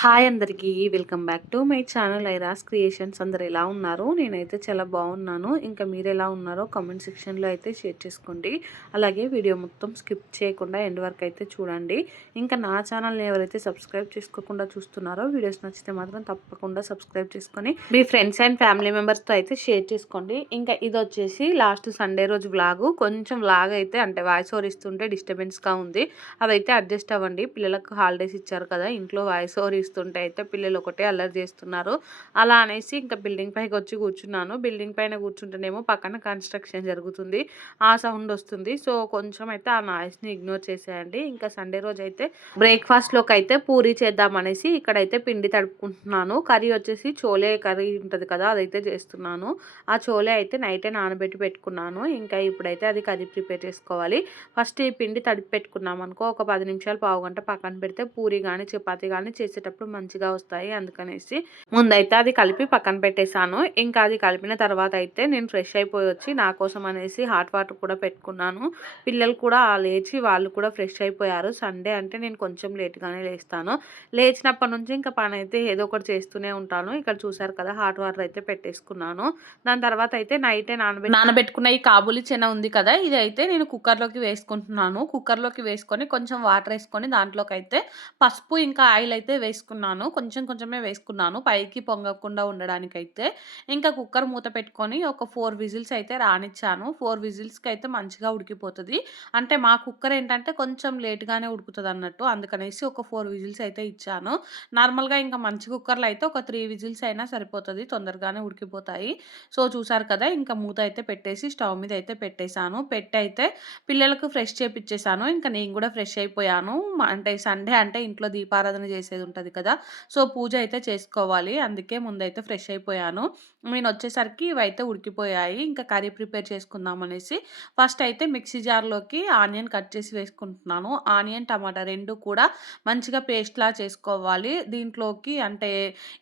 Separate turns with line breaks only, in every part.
Hi అందరికీ welcome back to my channel ఐరాస్ creations. అందరు ఎలా ఉన్నారు? నేనైతే చాలా బాగున్నాను. ఇంకా మీరు ఎలా ఉన్నారో కామెంట్ సెక్షన్లో అయితే షేర్ చేసుకోండి. అలాగే వీడియో మొత్తం స్కిప్ చేయకుండా ఎండ్ వరకు అయితే చూడండి. ఇంకా నా ఛానల్ని ఎవరైతే సబ్స్క్రైబ్ చేసుకోకుండా చూస్తున్నారో వీడియోస్ నచ్చితే మాత్రం తప్పకుండా సబ్స్క్రైబ్ చేసుకొని మీ ఫ్రెండ్స్ అండ్ ఫ్యామిలీ మెంబర్స్తో అయితే షేర్ చేసుకోండి. ఇంకా ఇది వచ్చేసి లాస్ట్ సండే రోజు వ్లాగు. కొంచెం వ్లాగ్ అయితే అంటే వాయిస్ ఓవర్ ఇస్తుంటే డిస్టర్బెన్స్గా ఉంది. అదైతే అడ్జస్ట్ అవ్వండి. పిల్లలకు హాలిడేస్ ఇచ్చారు కదా ఇంట్లో వాయిస్ ఓవర్ ఇస్తుంటే అయితే పిల్లలు ఒకటే అల్లరి చేస్తున్నారు. అలా అనేసి ఇంకా బిల్డింగ్ పైకి వచ్చి కూర్చున్నాను. బిల్డింగ్ పైన కూర్చుంటేనేమో పక్కన కన్స్ట్రక్షన్ జరుగుతుంది. ఆ సౌండ్ వస్తుంది. సో కొంచెం అయితే ఆ నాయిస్ని ఇగ్నోర్ చేసేయండి. ఇంకా సండే రోజు అయితే బ్రేక్ఫాస్ట్లోకి అయితే పూరి చేద్దామనేసి ఇక్కడైతే పిండి తడుపుకుంటున్నాను. కర్రీ వచ్చేసి చోలే కర్రీ ఉంటుంది కదా అదైతే చేస్తున్నాను. ఆ చోలే అయితే నైటే నానబెట్టి పెట్టుకున్నాను. ఇంకా ఇప్పుడైతే అది కర్రీ ప్రిపేర్ చేసుకోవాలి. ఫస్ట్ ఈ పిండి తడిపి పెట్టుకున్నాం అనుకో ఒక పది నిమిషాలు పావు గంట పక్కన పెడితే పూరి కానీ చపాతి కానీ చేసేటప్పుడు మంచిగా వస్తాయి అందుకనేసి ముందైతే అది కలిపి పక్కన పెట్టేశాను. ఇంకా అది కలిపిన తర్వాత అయితే నేను ఫ్రెష్ అయిపోయి వచ్చి నా కోసం అనేసి హాట్ వాటర్ కూడా పెట్టుకున్నాను. పిల్లలు కూడా లేచి వాళ్ళు కూడా ఫ్రెష్ అయిపోయారు. సండే అంటే నేను కొంచెం లేట్గానే లేస్తాను. లేచినప్పటి నుంచి ఇంకా పని అయితే ఏదో ఒకటి చేస్తూనే ఉంటాను. ఇక్కడ చూసారు కదా హాట్ వాటర్ అయితే పెట్టేసుకున్నాను. దాని తర్వాత అయితే నైటే నానబెట్టి నానబెట్టుకున్న ఈ కాబూలి చెన ఉంది కదా ఇది అయితే నేను కుక్కర్లోకి వేసుకుంటున్నాను. కుక్కర్లోకి వేసుకొని కొంచెం వాటర్ వేసుకొని దాంట్లోకి అయితే పసుపు ఇంకా ఆయిల్ అయితే వేసుకున్నాను. కొంచెం కొంచెమే వేసుకున్నాను. పైకి పొంగకుండా ఉండడానికైతే. ఇంకా కుక్కర్ మూత పెట్టుకొని ఒక ఫోర్ విజిల్స్ అయితే రానిచ్చాను. ఫోర్ విజిల్స్కి అయితే మంచిగా ఉడికిపోతుంది. అంటే మా కుక్కర్ ఏంటంటే కొంచెం లేట్గానే ఉడుకుతుంది అన్నట్టు అందుకనేసి ఒక ఫోర్ విజిల్స్ అయితే ఇచ్చాను. నార్మల్గా ఇంకా మంచి కుక్కర్లో అయితే ఒక త్రీ విజిల్స్ అయినా సరిపోతుంది. తొందరగానే ఉడికిపోతాయి. సో చూసారు కదా! ఇంకా మూత అయితే పెట్టేసి స్టవ్ మీద అయితే పెట్టేశాను. పెట్టి అయితే పిల్లలకు ఫ్రెష్ చేపిచ్చేసాను ఇంకా నేను కూడా ఫ్రెష్ అయిపోయాను. అంటే సండే అంటే ఇంట్లో దీపారాధన చేసేది ఉంటుంది కదా. సో పూజ అయితే చేసుకోవాలి. అందుకే ముందైతే ఫ్రెష్ అయిపోయాను. నేను వచ్చేసరికి ఇవైతే ఉడికిపోయాయి. ఇంకా కర్రీ ప్రిపేర్ చేసుకుందాం అనేసి ఫస్ట్ అయితే మిక్సీ జార్లోకి ఆనియన్ కట్ చేసి వేసుకుంటున్నాను. ఆనియన్ టమాటా రెండు కూడా మంచిగా పేస్ట్లా చేసుకోవాలి. దీంట్లోకి అంటే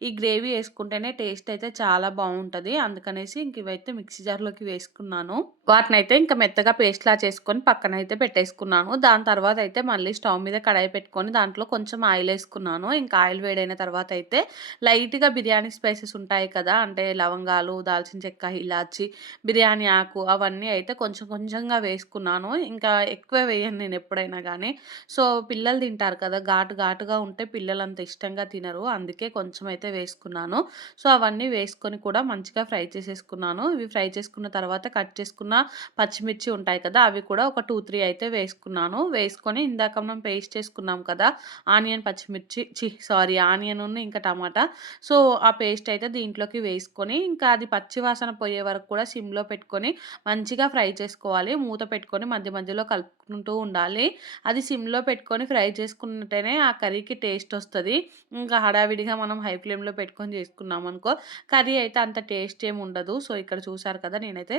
ఈ గ్రేవీ వేసుకుంటేనే టేస్ట్ అయితే చాలా బాగుంటుంది. అందుకనేసి ఇంక ఇవైతే మిక్సీ జార్లోకి వేసుకున్నాను. వాటిని అయితే ఇంకా మెత్తగా పేస్ట్లా చేసుకొని పక్కన అయితే పెట్టేసుకున్నాను. దాని తర్వాత అయితే మళ్ళీ స్టవ్ మీద కడాయి పెట్టుకొని దాంట్లో కొంచెం ఆయిల్ వేసుకున్నాను. ఇంకా ఆయిల్ వేడైన తర్వాత అయితే లైట్గా బిర్యానీ స్పైసెస్ ఉంటాయి కదా! అంటే లవంగాలు దాల్చిన చెక్క ఇలాచి బిర్యానీ ఆకు అవన్నీ అయితే కొంచెం కొంచెంగా వేసుకున్నాను. ఇంకా ఎక్కువ వేయను నేను ఎప్పుడైనా కానీ సో పిల్లలు తింటారు కదా! ఘాటు ఘాటుగా ఉంటే పిల్లలు అంత ఇష్టంగా తినరు. అందుకే కొంచెం అయితే వేసుకున్నాను. సో అవన్నీ వేసుకొని కూడా మంచిగా ఫ్రై చేసేసుకున్నాను. ఇవి ఫ్రై చేసుకున్న తర్వాత కట్ చేసుకున్న పచ్చిమిర్చి ఉంటాయి కదా! అవి కూడా ఒక టూ త్రీ అయితే వేసుకున్నాను. వేసుకొని ఇందాక మనం పేస్ట్ చేసుకున్నాం కదా! ఆనియన్ పచ్చిమిర్చి చి సారీ ఆనియన్ ఇంకా టమాటా. సో ఆ పేస్ట్ అయితే దీంట్లోకి వేసుకొని ఇంకా అది పచ్చివాసన పోయే వరకు కూడా సిమ్లో పెట్టుకొని మంచిగా ఫ్రై చేసుకోవాలి. మూత పెట్టుకొని మధ్య మధ్యలో కలుపుకుంటూ ఉండాలి. అది సిమ్లో పెట్టుకొని ఫ్రై చేసుకుంటేనే ఆ కర్రీకి టేస్ట్ వస్తుంది. ఇంకా హడావిడిగా మనం హై ఫ్లేమ్లో పెట్టుకొని చేసుకున్నాం అనుకో కర్రీ అయితే అంత టేస్ట్ ఏమి ఉండదు. సో ఇక్కడ చూసారు కదా నేనైతే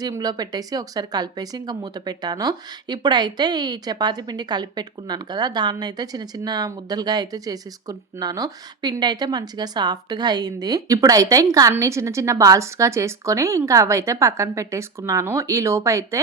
జిమ్లో పెట్టేసి ఒకసారి కలిపేసి ఇంకా మూత పెట్టాను. ఇప్పుడైతే ఈ చపాతీ పిండి కలిపి పెట్టుకున్నాను కదా దాన్ని అయితే చిన్న చిన్న ముద్దలుగా అయితే చేసుకుంటున్నాను. పిండి అయితే మంచిగా సాఫ్ట్గా అయ్యింది ఇప్పుడైతే ఇంకా అన్ని చిన్న చిన్న బాల్స్గా చేసుకొని ఇంకా అవైతే పక్కన పెట్టేసుకున్నాను. ఈ లోపైతే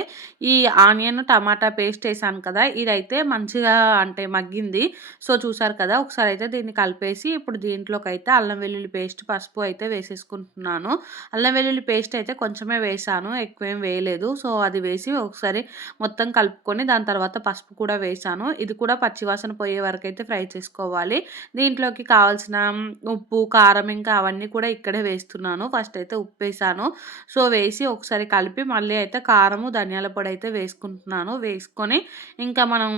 ఈ ఆనియన్ టమాటా పేస్ట్ వేసాను కదా ఇదైతే మంచిగా అంటే మగ్గింది. సో చూసారు కదా ఒకసారి అయితే దీన్ని కలిపేసి ఇప్పుడు దీంట్లోకి అయితే అల్లం వెల్లుల్లి పేస్ట్ పసుపు అయితే వేసేసుకుంటున్నాను. అల్లం వెల్లుల్లి పేస్ట్ అయితే కొంచెమే వేసాను ఎక్కువేం వేయలేదు. సో అది వేసి ఒకసారి మొత్తం కలుపుకొని దాని తర్వాత పసుపు కూడా వేసాను. ఇది కూడా పచ్చివాసన పోయే వరకు అయితే ఫ్రై చేసుకోవాలి. దీంట్లోకి కావాల్సిన ఉప్పు కారం ఇంకా అవన్నీ కూడా ఇక్కడే వేస్తున్నాను. ఫస్ట్ అయితే ఉప్పు వేసాను సో వేసి ఒకసారి కలిపి మళ్ళీ అయితే కారము ధనియాల పొడి అయితే వేసుకుంటున్నాను. వేసుకొని ఇంకా మనం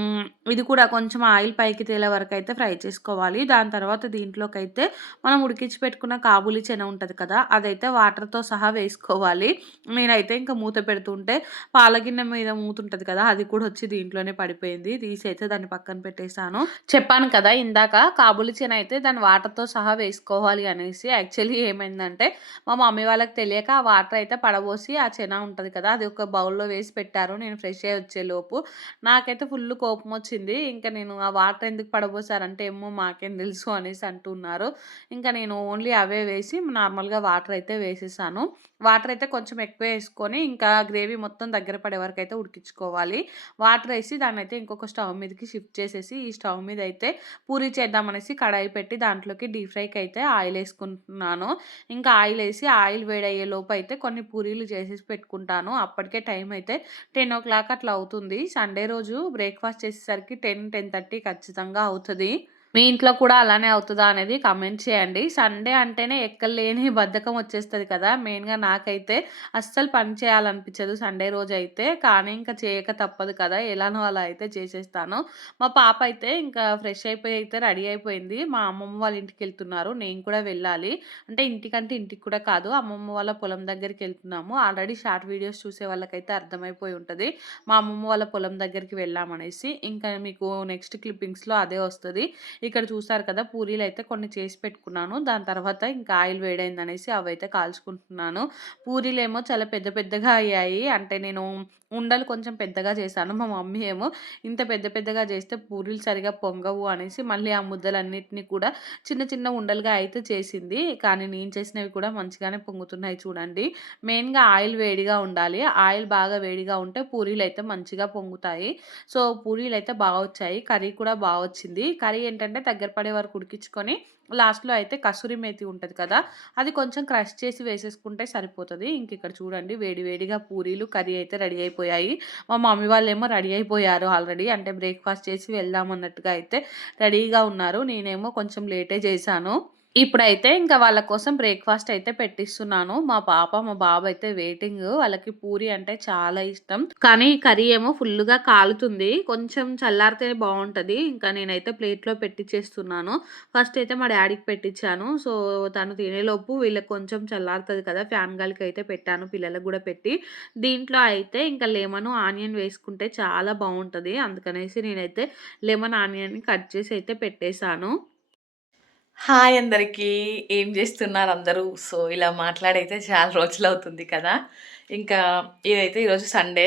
ఇది కూడా కొంచెం ఆయిల్ పైకి తేలే వరకు అయితే ఫ్రై చేసుకోవాలి. దాని తర్వాత దీంట్లోకి అయితే మనం ఉడికించి పెట్టుకున్న కాబూలి చెన ఉంటుంది కదా అదైతే వాటర్తో సహా వేసుకోవాలి. నేనైతే ఇంకా మూత పెడుతుంటే పాలగిన్నె మీద మూత ఉంటుంది కదా అది కూడా వచ్చి దీంట్లోనే పడిపోయింది. తీసి అయితే దాన్ని పక్కన పెట్టేశాను. చెప్పాను కదా ఇందాక కాబూలి చెన అయితే దాని వాటర్తో సహా వేసుకోవాలి అనేసి యాక్చువల్లీ ఏమైందంటే మా మమ్మీ వాళ్ళకి తెలియక ఆ వాటర్ అయితే పడబోసి ఆ చెన ఉంటుంది కదా అది ఒక బౌల్లో వేసి పెట్టారు. నేను ఫ్రెష్ అయ్యి వచ్చేలోపు నాకైతే ఫుల్ కోపం వచ్చింది. ఇంకా నేను ఆ వాటర్ ఎందుకు పడబోసారంటే ఏమో మాకేం తెలుసు అనేసి అంటున్నారు. ఇంకా నేను ఓన్లీ అవే వేసి నార్మల్గా వాటర్ అయితే వేసేసాను. వాటర్ అయితే కొంచెం ఎక్కువ వేసుకొని ఇంకా గ్రేవీ మొత్తం దగ్గర పడే వరకు అయితే ఉడికించుకోవాలి. వాటర్ వేసి దాన్ని అయితే ఇంకొక స్టవ్ మీదకి షిఫ్ట్ చేసేసి ఈ స్టవ్ మీద అయితే పూరి చేద్దామనేసి అనేసి కడాయి పెట్టి దాంట్లోకి డీప్ ఫ్రైకి అయితే ఆయిల్ వేసుకుంటున్నాను ఇంకా ఆయిల్ వేసి ఆయిల్ వేడయ్యే లోపు అయితే కొన్ని పూరీలు చేసేసి పెట్టుకుంటాను. అప్పటికే టైం అయితే టెన్ ఓ క్లాక్ అట్లా అవుతుంది. సండే రోజు బ్రేక్ఫాస్ట్ చేసేసరికి టెన్ టెన్ థర్టీ ఖచ్చితంగా అవుతుంది. మీ ఇంట్లో కూడా అలానే అవుతుందా అనేది కమెంట్ చేయండి. సండే అంటేనే ఎక్కలేని బద్ధకం వచ్చేస్తుంది కదా. మెయిన్గా నాకైతే అస్సలు పని చేయాలనిపించదు సండే రోజు అయితే. కానీ ఇంకా చేయక తప్పదు కదా. ఎలానో అలా అయితే చేసేస్తాను. మా పాప అయితే ఇంకా ఫ్రెష్ అయిపోయి అయితే రెడీ అయిపోయింది. మా అమ్మమ్మ వాళ్ళ ఇంటికి వెళ్తున్నారు. నేను కూడా వెళ్ళాలి. అంటే ఇంటికంటే ఇంటికి కూడా కాదు. అమ్మమ్మ వాళ్ళ పొలం దగ్గరికి వెళ్తున్నాము. ఆల్రెడీ షార్ట్ వీడియోస్ చూసే వాళ్ళకైతే అర్థమైపోయి ఉంటుంది. మా అమ్మమ్మ వాళ్ళ పొలం దగ్గరికి వెళ్ళామనేసి ఇంకా మీకు నెక్స్ట్ క్లిప్పింగ్స్లో అదే వస్తుంది. ఇక్కడ చూస్తారు కదా పూరీలు అయితే కొన్ని చేసి పెట్టుకున్నాను. దాని తర్వాత ఇంకా ఆయిల్ వేడైంది అనేసి అవి అయితే కాల్చుకుంటున్నాను. పూరీలు ఏమో చాలా పెద్ద పెద్దగా అయ్యాయి. అంటే నేను ఉండలు కొంచెం పెద్దగా చేశాను. మా మమ్మీ ఏమో ఇంత పెద్ద పెద్దగా చేస్తే పూరీలు సరిగా పొంగవు అనేసి మళ్ళీ ఆ ముద్దలన్నిటిని కూడా చిన్న చిన్న ఉండలుగా అయితే చేసింది. కానీ నేను చేసినవి కూడా మంచిగానే పొంగుతున్నాయి చూడండి. మెయిన్గా ఆయిల్ వేడిగా ఉండాలి. ఆయిల్ బాగా వేడిగా ఉంటే పూరీలు అయితే మంచిగా పొంగుతాయి. సో పూరీలు అయితే బాగా వచ్చాయి. కర్రీ కూడా బాగా వచ్చింది. కర్రీ ఏంటంటే దగ్గర పడే వరకు ఉడికించుకొని లాస్ట్లో అయితే కసూరి మేతి ఉంటుంది కదా అది కొంచెం క్రష్ చేసి వేసేసుకుంటే సరిపోతుంది. ఇంక ఇక్కడ చూడండి వేడివేడిగా పూరీలు కర్రీ అయితే రెడీ అయిపోయాయి. మా మమ్మీ వాళ్ళు ఏమో రెడీ అయిపోయారు ఆల్రెడీ అంటే బ్రేక్ఫాస్ట్ చేసి వెళ్దాం అన్నట్టుగా అయితే రెడీగా ఉన్నారు. నేనేమో కొంచెం లేటే చేశాను. ఇప్పుడైతే ఇంకా వాళ్ళ కోసం బ్రేక్‌ఫాస్ట్ అయితే పెట్టిస్తున్నాను. మా పాప, మా బాబు అయితే వెయిటింగ్. వాళ్ళకి పూరి అంటే చాలా ఇష్టం. కానీ కర్రీ ఏమో ఫుల్‌గా కాలుతుంది. కొంచెం చల్లారితే బాగుంటుంది ఇంకా నేనైతే ప్లేట్‌లో పెట్టిచ్చేస్తున్నాను. ఫస్ట్ అయితే మా డాడీకి పెట్టించాను సో, తను తినేలోపు వీళ్ళకి కొంచెం చల్లారుతుంది కదా! ఫ్యాన్ గాలికి అయితే పెట్టాను. పిల్లలకు కూడా పెట్టి. దీంట్లో అయితే ఇంకా లెమన్ ఆనియన్ వేసుకుంటే చాలా బాగుంటుంది అందుకనేసి నేనైతే లెమన్, ఆనియన్‌ని కట్ చేసి అయితే పెట్టేశాను.
హాయ్ అందరికీ. ఏం చేస్తున్నారు అందరూ? సో, ఇలా మాట్లాడైతే చాలా రోజులవుతుంది కదా! ఇంకా ఇదైతే ఈరోజు సండే.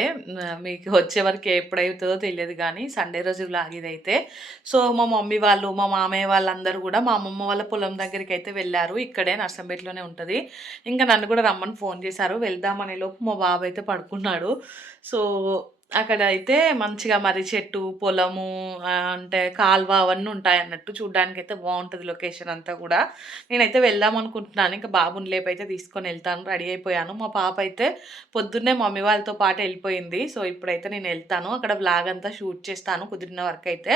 మీకు వచ్చే వరకు ఎప్పుడైతదో తెలియదు కానీ సండే రోజు వ్లాగ్ ఇదైతే. సో, మా మమ్మీ వాళ్ళు, మా మామయ్య వాళ్ళందరూ కూడా మా అమ్మమ్మ వాళ్ళ పొలం దగ్గరికైతే వెళ్ళారు ఇక్కడే నర్సంపేటలోనే ఉంటుంది ఇంకా నన్ను కూడా రమ్మని ఫోన్ చేశారు. వెళ్దామనే లోపు మా బాబు అయితే పడుకున్నాడు. సో, అక్కడ అయితే మంచిగా మర్రి చెట్టు, పొలము అంటే కాలువ అవన్నీ ఉంటాయన్నట్టు. అయితే బాగుంటుంది లొకేషన్ అంతా కూడా నేనైతే వెళ్దాం అనుకుంటున్నాను. ఇంకా బాబుని లేపైతే తీసుకొనెళ్తాను. రెడీ అయిపోయాను. మా పాప అయితే పొద్దున్నే మమ్మీ వాళ్ళతో పాటు వెళ్ళిపోయింది సో, ఇప్పుడైతే నేను వెళ్తాను అక్కడ వ్లాగ్ అంతా షూట్ చేస్తాను కుదిరిన వరకు అయితే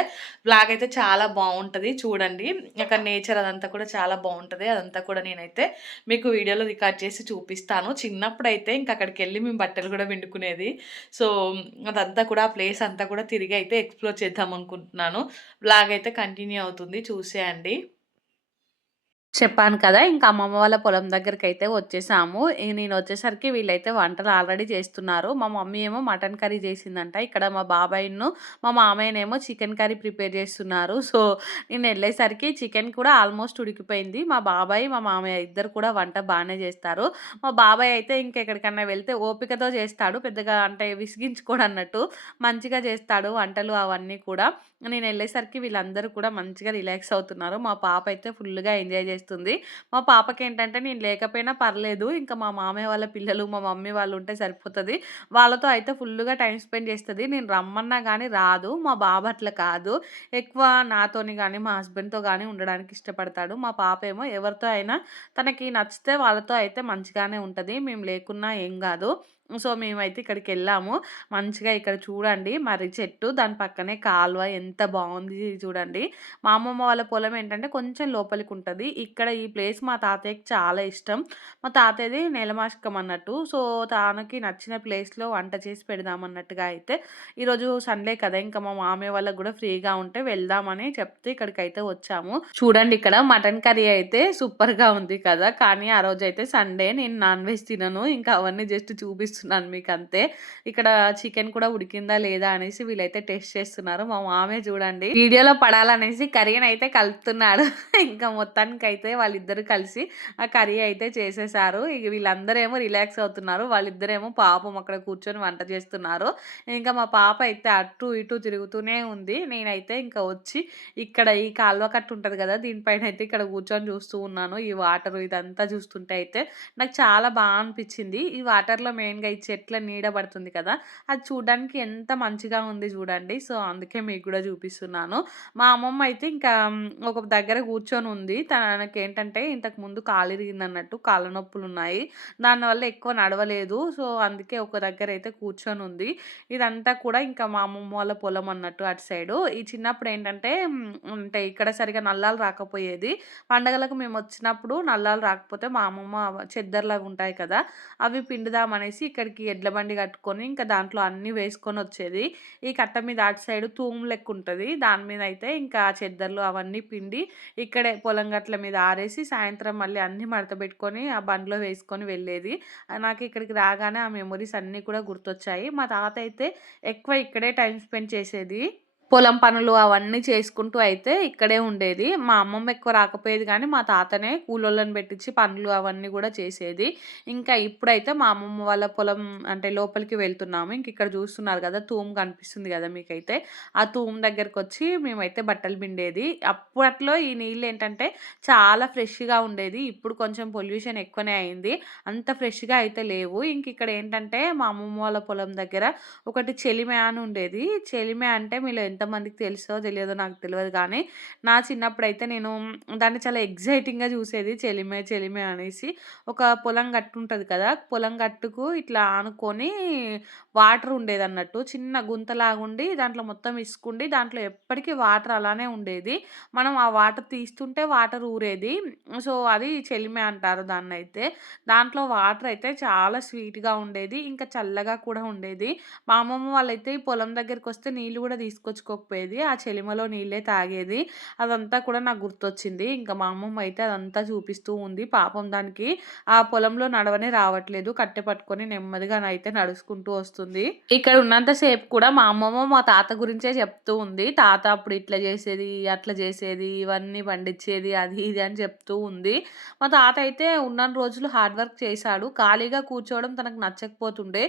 వ్లాగ్ అయితే చాలా బాగుంటుంది చూడండి. అక్కడ నేచర్ అదంతా కూడా చాలా బాగుంటుంది అదంతా కూడా నేనైతే మీకు వీడియోలో రికార్డ్ చేసి చూపిస్తాను. చిన్నప్పుడైతే ఇంక అక్కడికెళ్ళి మేము బట్టలు కూడా పిండుకునేది. సో, అదంతా కూడా ఆ ప్లేస్ అంతా కూడా తిరిగి అయితే ఎక్స్‌ప్లోర్ చేద్దాం అనుకుంటున్నాను. బ్లాగ్ అయితే కంటిన్యూ అవుతుంది. చూసేయండి.
చెప్పాను కదా! ఇంకా అమ్మమ్మ వాళ్ళ పొలం దగ్గరికైతే వచ్చేసాము. నేను వచ్చేసరికి వీళ్ళైతే వంటలు ఆల్రెడీ చేస్తున్నారు. మా మమ్మీ ఏమో మటన్ కర్రీ చేసిందంట. ఇక్కడ మా బాబాయిను, మా మామయ్యనేమో చికెన్ కర్రీ ప్రిపేర్ చేస్తున్నారు. సో, నేను వెళ్ళేసరికి చికెన్ కూడా ఆల్మోస్ట్ ఉడికిపోయింది. మా బాబాయ్, మా మామయ్య ఇద్దరు కూడా వంట బాగానే చేస్తారు. మా బాబాయ్ అయితే ఇంకెక్కడికన్నా వెళ్తే ఓపికతో చేస్తాడు. పెద్దగా అంటే విసిగించుకోడన్నట్టు. మంచిగా చేస్తాడు వంటలు అవన్నీ కూడా. నేను వెళ్ళేసరికి వీళ్ళందరూ కూడా మంచిగా రిలాక్స్ అవుతున్నారు. మా పాప అయితే ఫుల్‌గా ఎంజాయ్ చేస్తుంది. మా పాపకి ఏంటంటే నేను లేకపోయినా పర్లేదు. ఇంకా మా మామయ్య వాళ్ళ పిల్లలు, మా మమ్మీ వాళ్ళు ఉంటే సరిపోతుంది వాళ్ళతో అయితే ఫుల్‌గా టైం స్పెండ్ చేస్తుంది నేను రమ్మన్నా కానీ రాదు. మా బాబు అట్లా కాదు. ఎక్కువ నాతోని కానీ మా హస్బెండ్‌తో కానీ ఉండడానికి ఇష్టపడతాడు. మా పాప ఏమో ఎవరితో అయినా తనకి నచ్చితే వాళ్ళతో అయితే మంచిగానే ఉంటుంది మేము లేకున్నా ఏం కాదు సో, మేమైతే ఇక్కడికి వెళ్ళాము మంచిగా ఇక్కడ చూడండి మర్రి చెట్టు, దాని పక్కనే కాలువ ఎంత బాగుంది చూడండి. మా అమ్మమ్మ వాళ్ళ పొలం ఏంటంటే కొంచెం లోపలికి ఉంటుంది ఇక్కడ ఈ ప్లేస్ మా తాతయ్యకి చాలా ఇష్టం. మా తాతయ్యది నేలమాషికం అన్నట్టు. సో, తనకి నచ్చిన ప్లేస్‌లో వంట చేసి పెడదామన్నట్టుగా అయితే ఈరోజు సండే కదా! ఇంకా మా మామయ్య వాళ్ళకి కూడా ఫ్రీగా ఉంటే వెళ్దామని చెప్తే ఇక్కడికైతే వచ్చాము. చూడండి ఇక్కడ మటన్ కర్రీ అయితే సూపర్‌గా ఉంది కదా! కానీ ఆ రోజు అయితే సండే నేను నాన్ వెజ్ తినను. ఇంకా అవన్నీ జస్ట్ చూపిస్తాను చూపిస్తున్నాను అంతే ఇక్కడ చికెన్ కూడా ఉడికిందా లేదా అనేసి వీళ్ళైతే టెస్ట్ చేస్తున్నారు. మా మామే చూడండి వీడియోలో పడాలనేసి కర్రీనైతే కలుపుతున్నాడు. ఇంకా మొత్తానికి అయితే వాళ్ళిద్దరు కలిసి ఆ కర్రీ అయితే చేసేసారు. ఇక వీళ్ళందరేమో రిలాక్స్ అవుతున్నారు. వాళ్ళిద్దరేమో పాపం అక్కడ కూర్చొని వంట చేస్తున్నారు. ఇంకా మా పాప అయితే అటు ఇటు తిరుగుతూనే ఉంది. నేనైతే ఇంకా వచ్చి ఇక్కడ ఈ కాలువ కట్ట ఉంటది కదా! దీనిపైనైతే ఇక్కడ కూర్చొని చూస్తూ ఉన్నాను. ఈ వాటర్ ఇదంతా చూస్తుంటే అయితే నాకు చాలా బాగా అనిపించింది ఈ వాటర్‌లో మెయిన్‌గా ఇంకా ఈ చెట్ల నీడ పడుతుంది కదా! అది చూడడానికి ఎంత మంచిగా ఉంది చూడండి. సో, అందుకే మీకు కూడా చూపిస్తున్నాను. మా అమ్మమ్మ అయితే ఇంకా ఒక దగ్గర కూర్చొని ఉంది తనకి ఏంటంటే ఇంతకు ముందు కాలు ఇరిగింది అన్నట్టు కాళ్ళ నొప్పులు ఉన్నాయి దానివల్ల ఎక్కువ నడవలేదు. సో, అందుకే ఒక దగ్గర అయితే కూర్చొని ఉంది ఇదంతా కూడా ఇంకా మా అమ్మమ్మ వాళ్ళ పొలం అన్నట్టు అటు సైడు. ఈ చిన్నప్పుడు ఏంటంటే అంటే ఇక్కడ సరిగా నల్లాలు రాకపోయేది. పండగలకు మేము వచ్చినప్పుడు నల్లాలు రాకపోతే మా అమ్మమ్మ చెద్దర్లవుంటాయి కదా! అవి పిండుదామనేసి ఇక్కడికి ఎడ్ల బండి కట్టుకొని ఇంకా దాంట్లో అన్నీ వేసుకొని వచ్చేది ఈ కట్ట మీద అటు సైడు తూము ఉంటుంది దాని మీద అయితే ఇంకా చెద్దర్లు అవన్నీ పిండి ఇక్కడే పొలం గట్ల మీద ఆరేసి సాయంత్రం మళ్ళీ అన్నీ మడతపెట్టుకొని ఆ బండిలో వేసుకొని వెళ్ళేది. నాకు ఇక్కడికి రాగానే ఆ మెమొరీస్ అన్నీ కూడా గుర్తొచ్చాయి. మా తాత అయితే ఎక్కువ ఇక్కడే టైం స్పెండ్ చేసేది. పొలం పనులు అవన్నీ చేసుకుంటూ అయితే ఇక్కడే ఉండేది. మా అమ్మమ్మ ఎక్కువ రాకపోయేది కానీ మా తాతనే కూలోళ్ళని పెట్టించి పనులు అవన్నీ కూడా చేసేది. ఇంకా ఇప్పుడైతే మా అమ్మమ్మ వాళ్ళ పొలం అంటే లోపలికి వెళ్తున్నాము. ఇంక ఇక్కడ చూస్తున్నారు కదా తూము కనిపిస్తుంది కదా మీకైతే. ఆ తూము దగ్గరకొచ్చి మేమైతే బట్టలు పిండేది. అప్పట్లో ఈ నీళ్ళు ఏంటంటే చాలా ఫ్రెష్‌గా ఉండేది. ఇప్పుడు కొంచెం పొల్యూషన్ ఎక్కువనే అయింది. అంత ఫ్రెష్‌గా అయితే లేవు. ఇంకా ఇక్కడ ఏంటంటే మా అమ్మమ్మ వాళ్ళ పొలం దగ్గర ఒకటి చెలిమే అని ఉండేది. చెలిమే అంటే మీలో ఎంతమందికి తెలుసో తెలియదో నాకు తెలియదు కానీ నా చిన్నప్పుడు అయితే నేను దాన్ని చాలా ఎగ్జైటింగ్గా చూసేది. చెలిమే చెలిమే అనేసి. ఒక పొలం గట్టు ఉంటుంది కదా! పొలం గట్టుకు ఇట్లా ఆనుకొని వాటర్ ఉండేది అన్నట్టు చిన్న గుంతలాగుండి దాంట్లో మొత్తం ఇసుకుండి దాంట్లో ఎప్పటికీ వాటర్ అలానే ఉండేది. మనం ఆ వాటర్ తీస్తుంటే వాటర్ ఊరేది. సో, అది చెలిమే అంటారు దాన్నైతే. దాంట్లో వాటర్ అయితే చాలా స్వీట్‌గా ఉండేది. ఇంకా చల్లగా కూడా ఉండేది. మా అమ్మమ్మ వాళ్ళైతే పొలం దగ్గరికి వస్తే నీళ్ళు కూడా తీసుకొచ్చు చూసుకోకపోయేది ఆ చెలిమలో నీళ్ళే తాగేది. అదంతా కూడా నాకు గుర్తొచ్చింది. ఇంకా మా అమ్మమ్మ అయితే అదంతా చూపిస్తూ ఉంది. పాపం దానికి ఆ పొలంలో నడవనే రావట్లేదు. కట్టె పట్టుకొని నెమ్మదిగా అయితే నడుచుకుంటూ వస్తుంది. ఇక్కడ ఉన్నంత సేపు కూడా మా అమ్మమ్మ మా తాత గురించే చెప్తూ ఉంది. తాత అప్పుడు ఇట్లా చేసేది, అట్లా చేసేది, ఇవన్నీ పండించేది అది ఇది అని చెప్తూ ఉంది. మా తాత అయితే ఉన్న రోజులు హార్డ్ వర్క్ చేశాడు. ఖాళీగా కూర్చోవడం తనకు నచ్చకపోతుండే.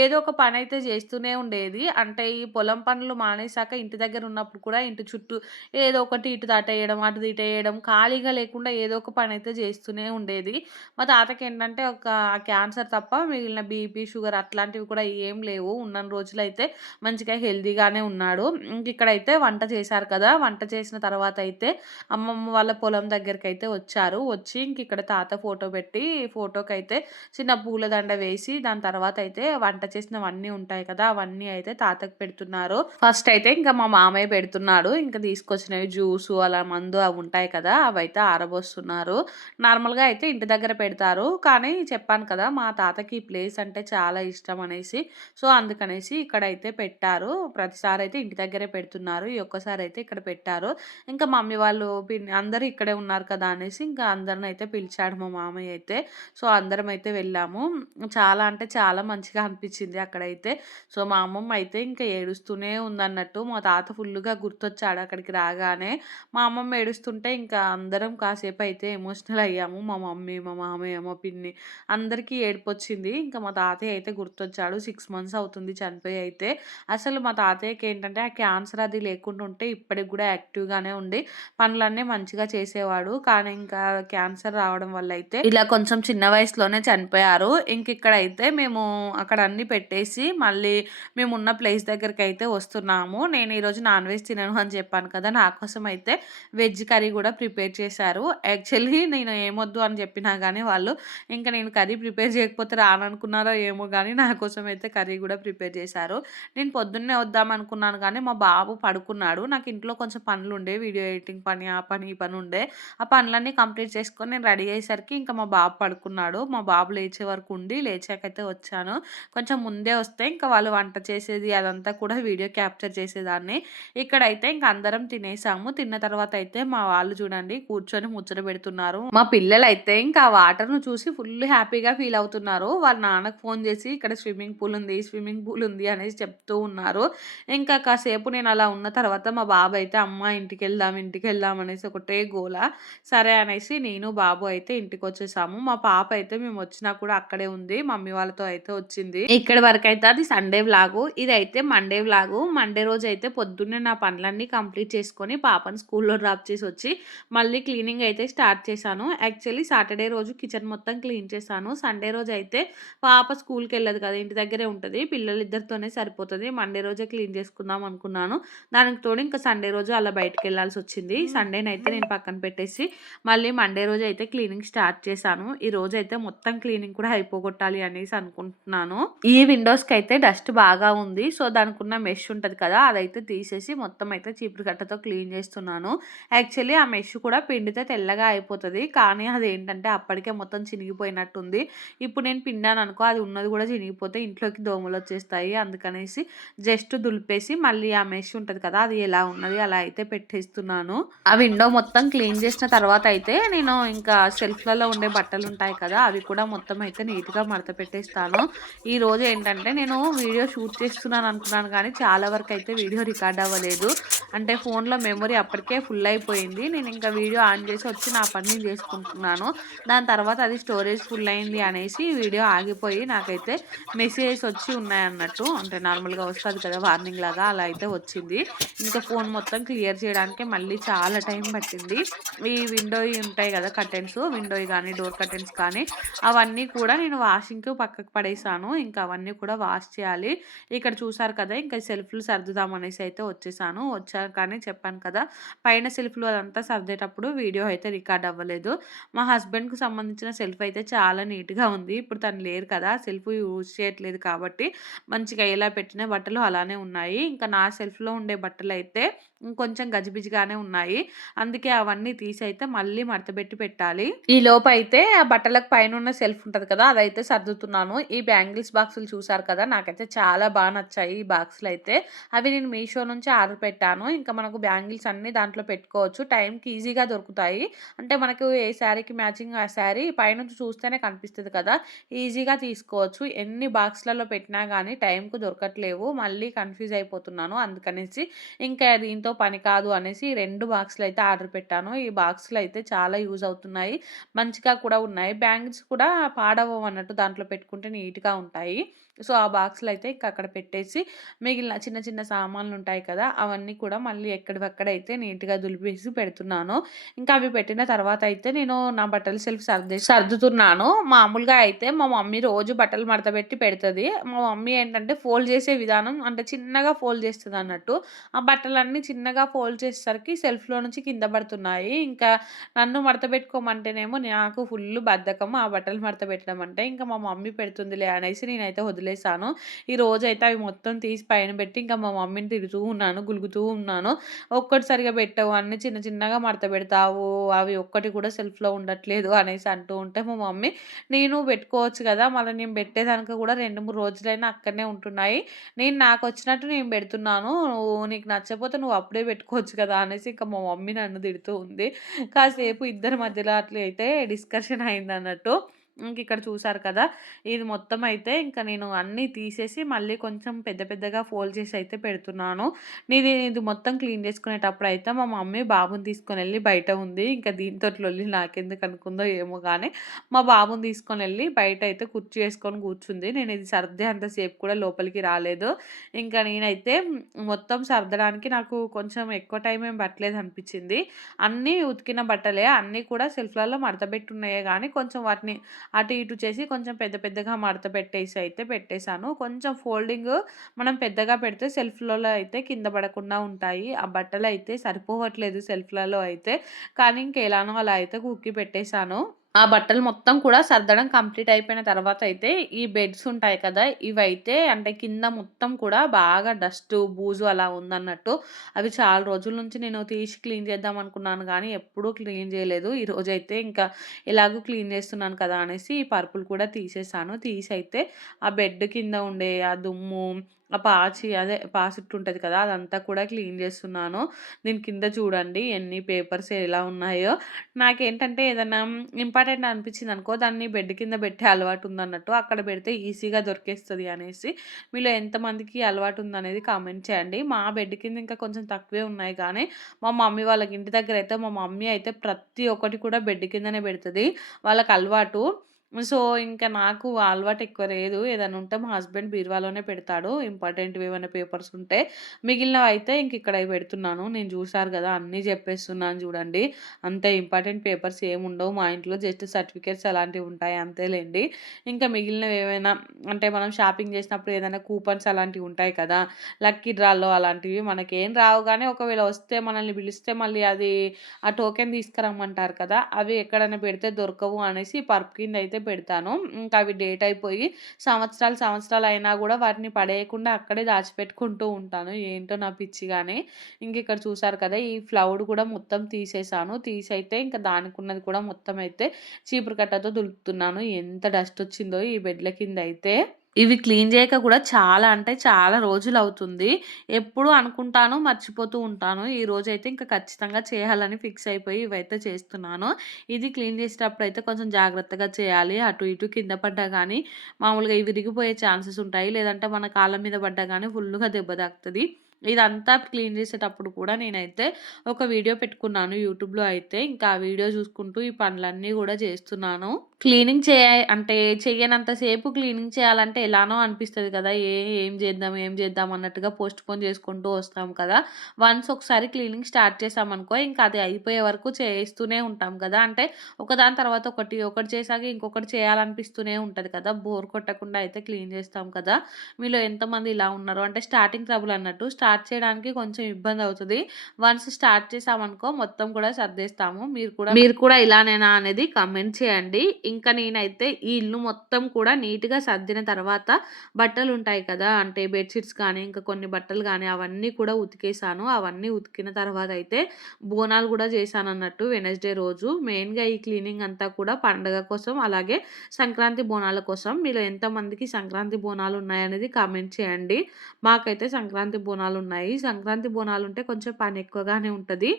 ఏదో ఒక పని అయితే చేస్తూనే ఉండేది. అంటే ఈ పొలం పనులు మానేసాక ఇంటి దగ్గర ఉన్నప్పుడు కూడా ఇంటి చుట్టూ ఏదో ఒకటి ఇటు దాటేయడం, అటు ఇటేయడం ఖాళీగా లేకుండా ఏదో ఒక పని అయితే చేస్తూనే ఉండేది. మా తాతకి ఏంటంటే ఒక క్యాన్సర్ తప్ప మిగిలిన బీపీ, షుగర్ అట్లాంటివి కూడా ఏం లేవు. ఉన్న రోజులైతే మంచిగా హెల్తీగానే ఉన్నాడు. ఇంకిక్కడైతే వంట చేశారు కదా! వంట చేసిన తర్వాత అయితే అమ్మమ్మ వాళ్ళ పొలం దగ్గరికైతే వచ్చారు. వచ్చి ఇంకిక్కడ తాత ఫోటో పెట్టి ఫోటోకి అయితే చిన్న పూలదండ వేసి దాని తర్వాత అయితే వంట చేసినవన్నీ ఉంటాయి కదా! అవన్నీ అయితే తాతకి పెడుతున్నారు. ఫస్ట్ అయితే ఇంకా మా మామయ్య పెడుతున్నాడు. ఇంకా తీసుకొచ్చినవి జ్యూసు అలా మందు అవి ఉంటాయి కదా! అవి అయితే ఆరబోస్తున్నారు. నార్మల్‌గా అయితే ఇంటి దగ్గర పెడతారు. కానీ చెప్పాను కదా! మా తాతకి ఈ ప్లేస్ అంటే చాలా ఇష్టం అనేసి. సో, అందుకనేసి ఇక్కడైతే పెట్టారు. ప్రతిసారి అయితే ఇంటి దగ్గరే పెడుతున్నారు. ఈ ఒక్కసారి అయితే ఇక్కడ పెట్టారు. ఇంకా మమ్మీ వాళ్ళు, అందరూ ఇక్కడే ఉన్నారు కదా! అనేసి ఇంకా అందరిని అయితే పిలిచాడు మా మామయ్య అయితే. సో, అందరం అయితే వెళ్ళాము. చాలా అంటే చాలా మంచిగా అనిపించింది అక్కడైతే. సో, మా అమ్మమ్మ అయితే ఇంకా ఏడుస్తూనే ఉందన్నట్టు. మా తాత ఫుల్లుగా గుర్తొచ్చాడు అక్కడికి రాగానే. మా అమ్మమ్మ ఏడుస్తుంటే ఇంకా అందరం కాసేపు అయితే ఎమోషనల్ అయ్యాము. మా మమ్మీ, మా మామయ్య, మా పిన్ని అందరికీ ఏడిపొచ్చింది ఇంకా మా తాతయ్య అయితే గుర్తొచ్చాడు. సిక్స్ మంత్స్ అవుతుంది చనిపోయి అయితే. అసలు మా తాతయ్యకి ఏంటంటే ఆ క్యాన్సర్ అది లేకుండా ఉంటే ఇప్పటికి కూడా యాక్టివ్‌గానే ఉండి పనులన్నీ మంచిగా చేసేవాడు. కానీ ఇంకా క్యాన్సర్ రావడం వల్ల అయితే ఇలా కొంచెం చిన్న వయసులోనే చనిపోయారు. ఇంకిక్కడైతే మేము అక్కడ అన్ని పెట్టేసి మళ్ళీ మేమున్న ప్లేస్ దగ్గరికి అయితే వస్తున్నాము. నేను ఈరోజు నాన్ వెజ్ తినను అని చెప్పాను కదా! నా కోసం అయితే వెజ్ కర్రీ కూడా ప్రిపేర్ చేశారు. యాక్చువల్లీ నేను ఏమొద్దు అని చెప్పినా కానీ వాళ్ళు ఇంకా నేను కర్రీ ప్రిపేర్ చేయకపోతే రాననుకున్నారో ఏమో కానీ నా కోసం అయితే కర్రీ కూడా ప్రిపేర్ చేశారు. నేను పొద్దున్నే వద్దామనుకున్నాను కానీ మా బాబు పడుకున్నాడు. నాకు ఇంట్లో కొంచెం పనులు ఉండే వీడియో ఎడిటింగ్ పని, ఆ పని, ఈ పని ఉండే. ఆ పనులన్నీ కంప్లీట్ చేసుకొని నేను రెడీ అయ్యేసరికి ఇంకా మా బాబు పడుకున్నాడు. మా బాబు లేచే వరకు ఉండి లేచాకైతే వచ్చాను. కొంచెం ముందే వస్తే ఇంకా వాళ్ళు వంట చేసేది అదంతా కూడా వీడియో క్యాప్చర్ చేసేదాన్ని. ఇక్కడైతే ఇంక అందరం తినేసాము. తిన్న తర్వాత అయితే మా వాళ్ళు చూడండి కూర్చొని ముచ్చట పెడుతున్నారు. మా పిల్లలు అయితే ఇంకా వాటర్ వాటర్‌ను చూసి ఫుల్ హ్యాపీగా ఫీల్ అవుతున్నారు. వాళ్ళ నాన్నకు ఫోన్ చేసి ఇక్కడ స్విమ్మింగ్ పూల్ ఉంది, స్విమ్మింగ్ పూల్ ఉంది అనేసి చెప్తూ ఉన్నారు. ఇంకా కాసేపు నేను అలా ఉన్న తర్వాత మా బాబు అయితే అమ్మ ఇంటికి వెళ్దాం ఇంటికి వెళ్దాం అనేసి ఒకటే గోల. సరే అనేసి నేను, బాబు అయితే ఇంటికి వచ్చేసాము మా పాప అయితే మేము వచ్చినా కూడా అక్కడే ఉంది. మమ్మీ వాళ్ళతో అయితే వచ్చింది. ఇక్కడ వరకు అయితే అది సండే వ్లాగు. ఇదైతే మండే వ్లాగు. మండే రోజు అయితే పొద్దున్నే నా పనులన్నీ కంప్లీట్ చేసుకొని పాపని స్కూల్లో డ్రాప్ చేసి వచ్చి మళ్ళీ క్లీనింగ్ అయితే స్టార్ట్ చేశాను. యాక్చువల్లీ సాటర్డే రోజు కిచెన్ మొత్తం క్లీన్ చేశాను. సండే రోజు అయితే పాప స్కూల్కి వెళ్ళదు కదా ఇంటి దగ్గరే ఉంటుంది. పిల్లలు ఇద్దరితోనే సరిపోతుంది. మండే రోజే క్లీన్ చేసుకుందాం అనుకున్నాను. దానికి తోడు ఇంకా సండే రోజు అలా బయటకు వెళ్ళాల్సి వచ్చింది. సండేనైతే నేను పక్కన పెట్టేసి మళ్ళీ మండే రోజు అయితే క్లీనింగ్ స్టార్ట్ చేశాను. ఈ రోజు అయితే మొత్తం క్లీనింగ్ కూడా అయిపోగొట్టాలి అనేసి అనుకుంటున్నాను. ఈ విండోస్కి అయితే డస్ట్ బాగా ఉంది. సో దానికి ఉన్న మెష్ ఉంటుంది కదా అదైతే అయితే తీసేసి మొత్తం అయితే చీపురు కట్టతో క్లీన్ చేస్తున్నాను. యాక్చువల్లీ ఆ మెష్ కూడా పిండితే తెల్లగా అయిపోతుంది. కానీ అది ఏంటంటే అప్పటికే మొత్తం చినిగిపోయినట్టుంది. ఇప్పుడు నేను పిండాను అనుకో అది ఉన్నది కూడా చినిగిపోతే ఇంట్లోకి దోమలు వచ్చేస్తాయి అందుకనేసి జస్ట్ దులిపేసి మళ్ళీ ఆ మెష్ ఉంటుంది కదా అది ఎలా ఉన్నది అలా అయితే పెట్టేస్తున్నాను. ఆ విండో మొత్తం క్లీన్ చేసిన తర్వాత అయితే నేను ఇంకా సెల్ఫ్లలో ఉండే బట్టలు ఉంటాయి కదా అవి కూడా మొత్తం అయితే నీట్గా మడత పెట్టేస్తాను. ఈరోజు ఏంటంటే నేను వీడియో షూట్ చేస్తున్నాను అనుకున్నాను కానీ చాలా వరకు అయితే వీడియో రికార్డ్ అవ్వలేదు. అంటే ఫోన్లో మెమొరీ అప్పటికే ఫుల్ అయిపోయింది. నేను ఇంకా వీడియో ఆన్ చేసి వచ్చి నా పని చేసుకుంటున్నాను. దాని తర్వాత అది స్టోరేజ్ ఫుల్ అయింది అనేసి వీడియో ఆగిపోయి నాకైతే మెసేజెస్ వచ్చి ఉన్నాయి అన్నట్టు. అంటే నార్మల్గా వస్తుంది కదా వార్నింగ్ లాగా అలా అయితే వచ్చింది. ఇంకా ఫోన్ మొత్తం క్లియర్ చేయడానికి మళ్ళీ చాలా టైం పట్టింది. ఈ విండో ఉంటాయి కదా కర్టెన్స్ విండో కానీ డోర్ కర్టెన్స్ కానీ అవన్నీ కూడా నేను వాషింగ్కి పక్కకు పడేసాను. ఇంకా అవన్నీ కూడా వాష్ చేయాలి. ఇక్కడ చూసారు కదా ఇంకా సెల్ఫ్లు సర్దుదాం అనేసి అయితే వచ్చేసాను. వచ్చాక కానీ చెప్పాను కదా! పైన సెల్ఫ్లు అదంతా సర్దేటప్పుడు వీడియో అయితే రికార్డ్ అవ్వలేదు. మా హస్బెండ్కి సంబంధించిన సెల్ఫ్ అయితే చాలా నీట్గా ఉంది. ఇప్పుడు తను లేరు కదా! సెల్ఫ్ యూజ్ చేయట్లేదు కాబట్టి మంచిగా ఎలా పెట్టిన బట్టలు అలానే ఉన్నాయి. ఇంకా నా సెల్ఫ్లో ఉండే బట్టలు అయితే కొంచెం గజిబిజిగానే ఉన్నాయి. అందుకే అవన్నీ తీసి అయితే మళ్ళీ మడతపెట్టి పెట్టాలి. ఈ లోపు అయితే ఆ బట్టలకు పైన ఉన్న సెల్ఫ్ ఉంటుంది కదా అదైతే సర్దుతున్నాను. ఈ బ్యాంగిల్స్ బాక్సులు చూసారు కదా నాకైతే చాలా బాగా నచ్చాయి ఈ బాక్సులు అయితే అవి నేను మీషో నుంచి ఆర్డర్ పెట్టాను. ఇంకా మనకు బ్యాంగిల్స్ అన్ని దాంట్లో పెట్టుకోవచ్చు. టైంకి ఈజీగా దొరుకుతాయి. అంటే మనకు ఏ శారీకి మ్యాచింగ్ ఆ శారీ పైనుంచి చూస్తేనే కనిపిస్తుంది కదా ఈజీగా తీసుకోవచ్చు. ఎన్ని బాక్స్లలో పెట్టినా కానీ టైంకు దొరకట్లేవు. మళ్ళీ కన్ఫ్యూజ్ అయిపోతున్నాను అందుకనేసి. ఇంకా దీంతో పని కాదు అనేసి రెండు బాక్సులు అయితే ఆర్డర్ పెట్టాను. ఈ బాక్సులు అయితే చాలా యూజ్ అవుతున్నాయి. మంచిగా కూడా ఉన్నాయి. బ్యాంగిల్స్ కూడా పాడవు అన్నట్టు దాంట్లో పెట్టుకుంటే నీట్గా ఉంటాయి. సో ఆ బాక్స్లో అయితే ఇంకా అక్కడ పెట్టేసి మిగిలిన చిన్న చిన్న సామాన్లు ఉంటాయి కదా అవన్నీ కూడా మళ్ళీ ఎక్కడివక్కడైతే నీట్గా దులిపేసి పెడుతున్నాను. ఇంకా అవి పెట్టిన తర్వాత అయితే నేను నా బట్టలు సెల్ఫ్ సర్దే సర్దుతున్నాను. మామూలుగా అయితే మా మమ్మీ రోజు బట్టలు మడతపెట్టి పెడుతుంది. మా మమ్మీ ఏంటంటే ఫోల్డ్ చేసే విధానం అంటే చిన్నగా ఫోల్డ్ చేస్తుంది అన్నట్టు ఆ బట్టలన్నీ చిన్న చిన్నగా ఫోల్డ్ చేసేసరికి సెల్ఫ్లో నుంచి కింద పడుతున్నాయి. ఇంకా నన్ను మడత పెట్టుకోమంటేనేమో నాకు ఫుల్ బద్ధకం ఆ బట్టలు మడత పెట్టడం అంటే ఇంకా మా మమ్మీ పెడుతుందిలే అనేసి నేనైతే వదిలేసాను. ఈ రోజు అయితే అవి మొత్తం తీసి పైన పెట్టి ఇంకా మా మమ్మీని తిడుతూ ఉన్నాను గులుగుతూ ఉన్నాను. ఒక్కటి సరిగా పెట్టవు అన్ని చిన్న చిన్నగా మడత పెడతావు అవి ఒక్కటి కూడా సెల్ఫ్లో ఉండట్లేదు అనేసి అంటూ ఉంటే మా మమ్మీ నేను పెట్టుకోవచ్చు కదా మళ్ళీ నేను పెట్టేదానికి కూడా రెండు మూడు రోజులైనా అక్కడనే ఉంటున్నాయి. నేను నాకు వచ్చినట్టు నేను పెడుతున్నాను నువ్వు నీకు నచ్చకపోతే నువ్వు అప్పుడే పెట్టుకోవచ్చు కదా అనేసి ఇంకా మా మమ్మీ నన్ను తిడుతూ ఉంది. కాసేపు ఇద్దరి మధ్యలో అట్లయితే డిస్కషన్ అయింది అన్నట్టు ఇంక ఇక్కడ చూసారు కదా! ఇది మొత్తం అయితే ఇంకా నేను అన్నీ తీసేసి మళ్ళీ కొంచెం పెద్ద పెద్దగా ఫోల్డ్ చేసి అయితే పెడుతున్నాను. నేను ఇది మొత్తం క్లీన్ చేసుకునేటప్పుడు అయితే మా మమ్మీ బాబుని తీసుకొని వెళ్ళి బయట ఉంది. ఇంకా దీంతో వెళ్ళి నాకెందుకు అనుకుందో ఏమో కానీ మా బాబుని తీసుకొని వెళ్ళి బయట అయితే కుర్చీ వేసుకొని కూర్చుంది. నేను ఇది సర్దే అంతసేపు కూడా లోపలికి రాలేదు. ఇంకా నేనైతే మొత్తం సర్దడానికి నాకు కొంచెం ఎక్కువ టైం ఏం పట్టలేదు అనిపించింది. అన్నీ ఉతికిన బట్టలే అన్నీ కూడా సెల్ఫ్లలో మడతబెట్టున్నాయే కానీ కొంచెం వాటిని అటు ఇటు చేసి కొంచెం పెద్ద పెద్దగా మడత పెట్టేసి అయితే పెట్టేశాను. కొంచెం ఫోల్డింగ్ మనం పెద్దగా పెడితే సెల్ఫ్లలో అయితే కింద పడకుండా ఉంటాయి. ఆ బట్టలు అయితే సరిపోవట్లేదు సెల్ఫ్లలో అయితే. కానీ ఇంకెలానో అలా అయితే కుక్కి పెట్టేశాను. ఆ బట్టలు మొత్తం కూడా సర్దడం కంప్లీట్ అయిపోయిన తర్వాత అయితే ఈ బెడ్స్ ఉంటాయి కదా ఇవైతే అంటే కింద మొత్తం కూడా బాగా డస్ట్ బూజు అలా ఉందన్నట్టు. అవి చాలా రోజుల నుంచి నేను తీసి క్లీన్ చేద్దాం అనుకున్నాను కానీ ఎప్పుడూ క్లీన్ చేయలేదు. ఈ రోజైతే ఇంకా ఎలాగో క్లీన్ చేస్తున్నాను కదా అనేసి ఈ పరుపులు కూడా తీసేసాను. తీసి అయితే ఆ బెడ్ కింద ఉండే ఆ దుమ్ము ఆ పాచి అదే పాసిట్ ఉంటుంది కదా అదంతా కూడా క్లీన్ చేస్తున్నాను. దీని కింద చూడండి ఎన్ని పేపర్స్ ఎలా ఉన్నాయో. నాకేంటంటే ఏదైనా ఇంపార్టెంట్ అనిపించింది అనుకో దాన్ని బెడ్ కింద పెట్టే అలవాటు ఉందన్నట్టు అక్కడ పెడితే ఈజీగా దొరికేస్తుంది అనేసి. మీలో ఎంతమందికి అలవాటు ఉందనేది కామెంట్ చేయండి. మా బెడ్ కింద ఇంకా కొంచెం తక్కువే ఉన్నాయి కానీ మా మమ్మీ వాళ్ళకి ఇంటి దగ్గర అయితే మా మమ్మీ అయితే ప్రతి ఒక్కటి కూడా బెడ్ కిందనే పెడుతుంది. వాళ్ళకి అలవాటు. సో, ఇంకా నాకు అలవాటు ఎక్కువ లేదు. ఏదైనా ఉంటే మా హస్బెండ్ బీరువాలోనే పెడతాడు. ఇంపార్టెంట్‌వి ఏమైనా పేపర్స్ ఉంటే. మిగిలినవి అయితే ఇంక ఇక్కడ పెడుతున్నాను. నేను చూసారు కదా అన్నీ చెప్పేస్తున్నాను చూడండి. అంత ఇంపార్టెంట్ పేపర్స్ ఏముండవు మా ఇంట్లో. జస్ట్ సర్టిఫికేట్స్ అలాంటివి ఉంటాయి అంతేలేండి ఇంకా మిగిలినవి ఏమైనా అంటే మనం షాపింగ్ చేసినప్పుడు ఏదైనా కూపన్స్ అలాంటివి ఉంటాయి కదా! లక్కీ డ్రాలో అలాంటివి మనకేం రావు కానీ ఒకవేళ వస్తే మనల్ని పిలిస్తే మళ్ళీ అది ఆ టోకెన్ తీసుకురమ్మంటారు కదా! అవి ఎక్కడైనా పెడితే దొరకవు అనేసి పర్ప్ కింద అయితే పెడతాను. ఇంకా అవి డేట్ అయిపోయి సంవత్సరాలు, సంవత్సరాలు అయినా కూడా వాటిని పడేయకుండా అక్కడే దాచిపెట్టుకుంటూ ఉంటాను. ఏంటో నా పిచ్చిగానే ఇంక ఇక్కడ చూసారు కదా! ఈ ఫ్లౌడ్ కూడా మొత్తం తీసేసాను. తీసైతే ఇంకా దానికున్నది కూడా మొత్తం అయితే చీపురు కట్టతో దులుపుతున్నాను. ఎంత డస్ట్ వచ్చిందో ఈ బెడ్ల కింద అయితే. ఇవి క్లీన్ చేయక కూడా చాలా అంటే చాలా రోజులు అవుతుంది ఎప్పుడు అనుకుంటాను, మర్చిపోతూ ఉంటాను. ఈ రోజైతే ఇంకా ఖచ్చితంగా చేయాలని ఫిక్స్ అయిపోయి ఇవైతే చేస్తున్నాను. ఇది క్లీన్ చేసేటప్పుడు అయితే కొంచెం జాగ్రత్తగా చేయాలి. అటు ఇటు కింద పడ్డా కానీ మామూలుగా ఇవి విరిగిపోయే ఛాన్సెస్ ఉంటాయి. లేదంటే మన కాళ్ళ మీద పడ్డా కానీ ఫుల్గా దెబ్బ తాకుతుంది ఇదంతా క్లీన్ చేసేటప్పుడు కూడా నేనైతే ఒక వీడియో పెట్టుకున్నాను యూట్యూబ్‌లో అయితే. ఇంకా ఆ వీడియో చూసుకుంటూ ఈ పనులన్నీ కూడా చేస్తున్నాను. క్లీనింగ్ చేయ అంటే చేయనంతసేపు క్లీనింగ్ చేయాలంటే ఎలానో అనిపిస్తుంది కదా! ఏ ఏం చేద్దాం, ఏం చేద్దాం అన్నట్టుగా పోస్ట్‌పోన్ చేసుకుంటూ వస్తాం కదా! వన్స్ ఒకసారి క్లీనింగ్ స్టార్ట్ చేశామనుకో ఇంకా అది అయిపోయే వరకు చేస్తూనే ఉంటాం కదా! అంటే ఒకదాని తర్వాత ఒకటి, ఒకటి చేశాక ఇంకొకటి చేయాలనిపిస్తూనే ఉంటుంది కదా! బోర్ కొట్టకుండా అయితే క్లీన్ చేస్తాం కదా! మీలో ఎంతమంది ఇలా ఉన్నారు? అంటే స్టార్టింగ్ ట్రబుల్ అన్నట్టు స్టార్ట్ స్టార్ట్ చేయడానికి కొంచెం ఇబ్బంది అవుతుంది వన్స్ స్టార్ట్ చేశామనుకో మొత్తం కూడా సర్దేస్తాము. మీరు కూడా మీరు కూడా ఇలానేనా అనేది కమెంట్ చేయండి. ఇంకా నేనైతే ఈ ఇల్లు మొత్తం కూడా నీట్‌గా సర్దిన తర్వాత బట్టలు ఉంటాయి కదా! అంటే బెడ్‌షీట్స్ కానీ, ఇంకా కొన్ని బట్టలు కానీ అవన్నీ కూడా ఉతికేసాను. అవన్నీ ఉతికిన తర్వాత అయితే బోనాలు గూడా చేశానన్నట్టు వెనస్డే రోజు. మెయిన్‌గా ఈ క్లీనింగ్ అంతా కూడా పండగ కోసం, అలాగే సంక్రాంతి బోనాల కోసం. మీలో ఎంతమందికి సంక్రాంతి బోనాలు ఉన్నాయనేది కామెంట్ చేయండి. మాకైతే సంక్రాంతి బోనాలు ఉన్నాయి. సంక్రాంతి బోనాలు ఉంటే కొంచెం పని ఎక్కువగానే ఉంటుంది.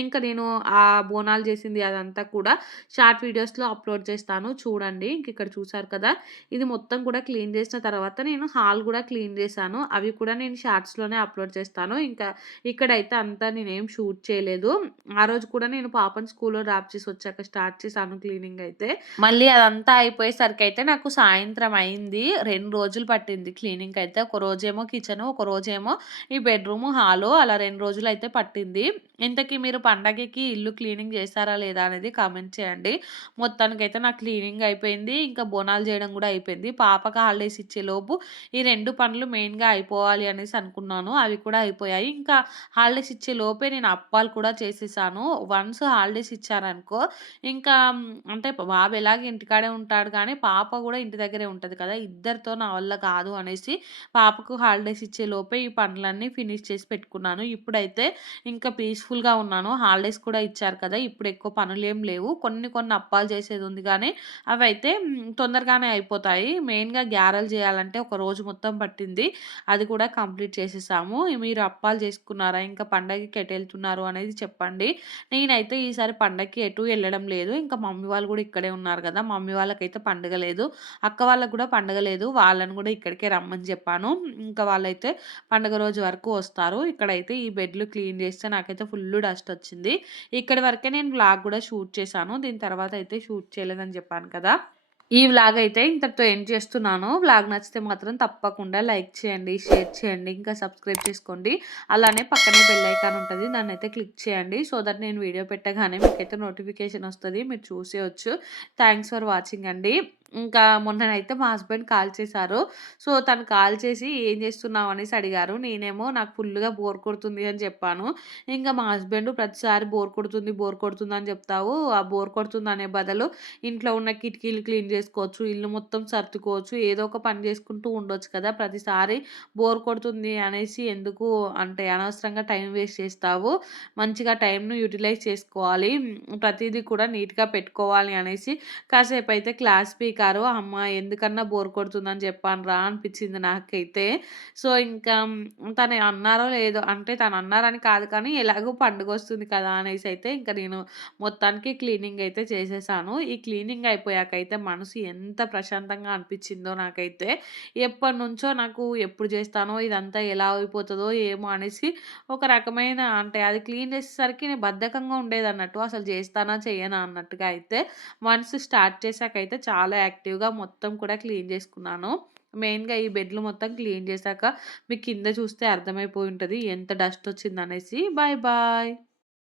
ఇంకా నేను ఆ బోనాలు చేసింది అదంతా కూడా షార్ట్ వీడియోస్‌లో అప్‌లోడ్ చేస్తాను చూడండి. ఇంక ఇక్కడ చూసారు కదా! ఇది మొత్తం కూడా క్లీన్ చేసిన తర్వాత నేను హాల్ కూడా క్లీన్ చేశాను. అవి కూడా నేను షార్ట్స్‌లోనే అప్‌లోడ్ చేస్తాను. ఇంకా ఇక్కడైతే అంతా నేనేం షూట్ చేయలేదు. ఆ రోజు కూడా నేను పాపని స్కూల్‌లో డ్రాప్ చేసి వచ్చాక స్టార్ట్ చేశాను క్లీనింగ్ అయితే. మళ్ళీ అదంతా అయిపోయేసరికి అయితే నాకు సాయంత్రం అయింది. రెండు రోజులు పట్టింది క్లీనింగ్ అయితే ఒక రోజేమో కిచెన్ ఒక రోజేమో ఈ బెడ్‌రూము, హాలు అలా రెండు రోజులు అయితే పట్టింది. ఇంతకీ మీరు పండగకి ఇల్లు క్లీనింగ్ చేశారా లేదా అనేది కామెంట్ చేయండి. మొత్తానికైతే నా క్లీనింగ్ అయిపోయింది. ఇంకా బోనాలు చేయడం కూడా అయిపోయింది. పాపకు హాలిడేస్ ఇచ్చేలోపు ఈ రెండు పనులు మెయిన్‌గా అయిపోవాలి అనేసి అనుకున్నాను. అవి కూడా అయిపోయాయి. ఇంకా హాలిడేస్ ఇచ్చే లోపే నేను అప్పాలు కూడా చేసేసాను. వన్స్ హాలిడేస్ ఇచ్చారనుకో ఇంకా అంటే బాబు ఎలాగ ఇంటికాడే ఉంటాడు కానీ పాప కూడా ఇంటి దగ్గరే ఉంటుంది కదా! ఇద్దరితో నా వల్ల కాదు అనేసి పాపకు హాలిడేస్ ఇచ్చే లోపే ఈ పనులన్నీ ఫినిష్ చేసి పెట్టుకున్నాను. ఇప్పుడైతే ఇంకా పీస్‌ఫుల్‌గా ఉన్నాను. హాలిడేస్ కూడా ఇచ్చారు కదా! ఇప్పుడు ఎక్కువ పనులు ఏం లేవు. కొన్ని కొన్ని అప్పాలు చేసేది ఉంది గానీ అవైతే తొందరగానే అయిపోతాయి. మెయిన్‌గా గ్యారల్ చేయాలంటే ఒక రోజు మొత్తం పట్టింది. అది కూడా కంప్లీట్ చేసేసాము. మీరు అప్పాలు చేసుకున్నారా? ఇంకా పండగకి ఎటెళ్తున్నారు అనేది చెప్పండి. నేనైతే ఈసారి పండగకి ఎటు వెళ్ళడం లేదు. ఇంకా మమ్మీ వాళ్ళు కూడా ఇక్కడే ఉన్నారు కదా మమ్మీ వాళ్ళకైతే పండగ లేదు. అక్క వాళ్ళకి కూడా పండగ లేదు. వాళ్ళని కూడా ఇక్కడికే రమ్మని చెప్పాను. ఇంకా వాళ్ళైతే పండగ రోజు వరకు వస్తారు. ఇక్కడైతే ఈ బెడ్‌లు క్లీన్ చేస్తే నాకైతే ఫుల్ డస్ట్ వచ్చింది. ఇక్కడి వరకే నేను వ్లాగ్ కూడా షూట్ చేశాను. దీని తర్వాత అయితే షూట్ చేయలేదని చెప్పాను కదా! ఈ వ్లాగ్ అయితే ఇంతటితో ఎండ్ చేస్తున్నాను. వ్లాగ్ నచ్చితే మాత్రం తప్పకుండా లైక్ చేయండి, షేర్ చేయండి, ఇంకా సబ్స్క్రైబ్ చేసుకోండి. అలానే పక్కనే బెల్ ఐకాన్ దాన్ని అయితే క్లిక్ చేయండి. సో దట్ నేను వీడియో పెట్టగానే మీకైతే నోటిఫికేషన్ వస్తుంది మీరు చూసేయొచ్చు. థ్యాంక్స్ ఫర్ వాచింగ్ అండి. ఇంకా మొన్ననైతే మా హస్బెండ్ కాల్ చేశారు. సో తను కాల్ చేసి "ఏం చేస్తున్నావు?" అనేసి అడిగారు. నేనేమో నాకు ఫుల్గా బోర్ కొడుతుంది అని చెప్పాను. ఇంకా మా హస్బెండ్ ప్రతిసారి బోర్ కొడుతుంది, బోర్ కొడుతుంది అని చెప్తావు. ఆ బోర్ కొడుతుంది అనే బదులు ఇంట్లో ఉన్న కిటికీలు క్లీన్ చేసుకోవచ్చు. ఇల్లు మొత్తం సర్దుకోవచ్చు. ఏదో ఒక పని చేసుకుంటూ ఉండొచ్చు కదా! ప్రతిసారి బోర్ కొడుతుంది అనేసి ఎందుకు అంటే అనవసరంగా టైం వేస్ట్ చేస్తావు. మంచిగా టైంను యుటిలైజ్ చేసుకోవాలి. ప్రతిదీ కూడా నీట్‌గా పెట్టుకోవాలి అనేసి కాసేపు అయితే క్లాస్ పీకారు. అమ్మ ఎందుకన్నా బోర్ కొడుతుందని చెప్పానురా అనిపించింది నాకైతే. సో ఇంకా తను అన్నారో లేదో అంటే తను అన్నారని కాదు కానీ ఎలాగో పండుగ వస్తుంది కదా! అనేసి అయితే ఇంకా నేను మొత్తానికి క్లీనింగ్ అయితే చేసేసాను. ఈ క్లీనింగ్ అయిపోయాకైతే మనసు ఎంత ప్రశాంతంగా అనిపించిందో నాకైతే. ఎప్పటినుంచో నాకు ఎప్పుడు చేస్తానో ఇదంతా ఎలా అయిపోతుందో ఏమో అనేసి ఒక రకమైన అంటే అది క్లీన్ చేసేసరికి నేను బద్ధకంగా ఉండేదన్నట్టు. అసలు చేస్తానా? చేయనా అన్నట్టుగా అయితే మనసు స్టార్ట్ చేశాకైతే చాలా యాక్టివ్‌గా మొత్తం కూడా క్లీన్ చేసుకున్నాను. మెయిన్‌గా ఈ బెడ్‌లు మొత్తం క్లీన్ చేశాక మీకు కింద చూస్తే అర్థమైపోయి ఉంటుంది ఎంత డస్ట్ వచ్చిందనేసి. Bye bye.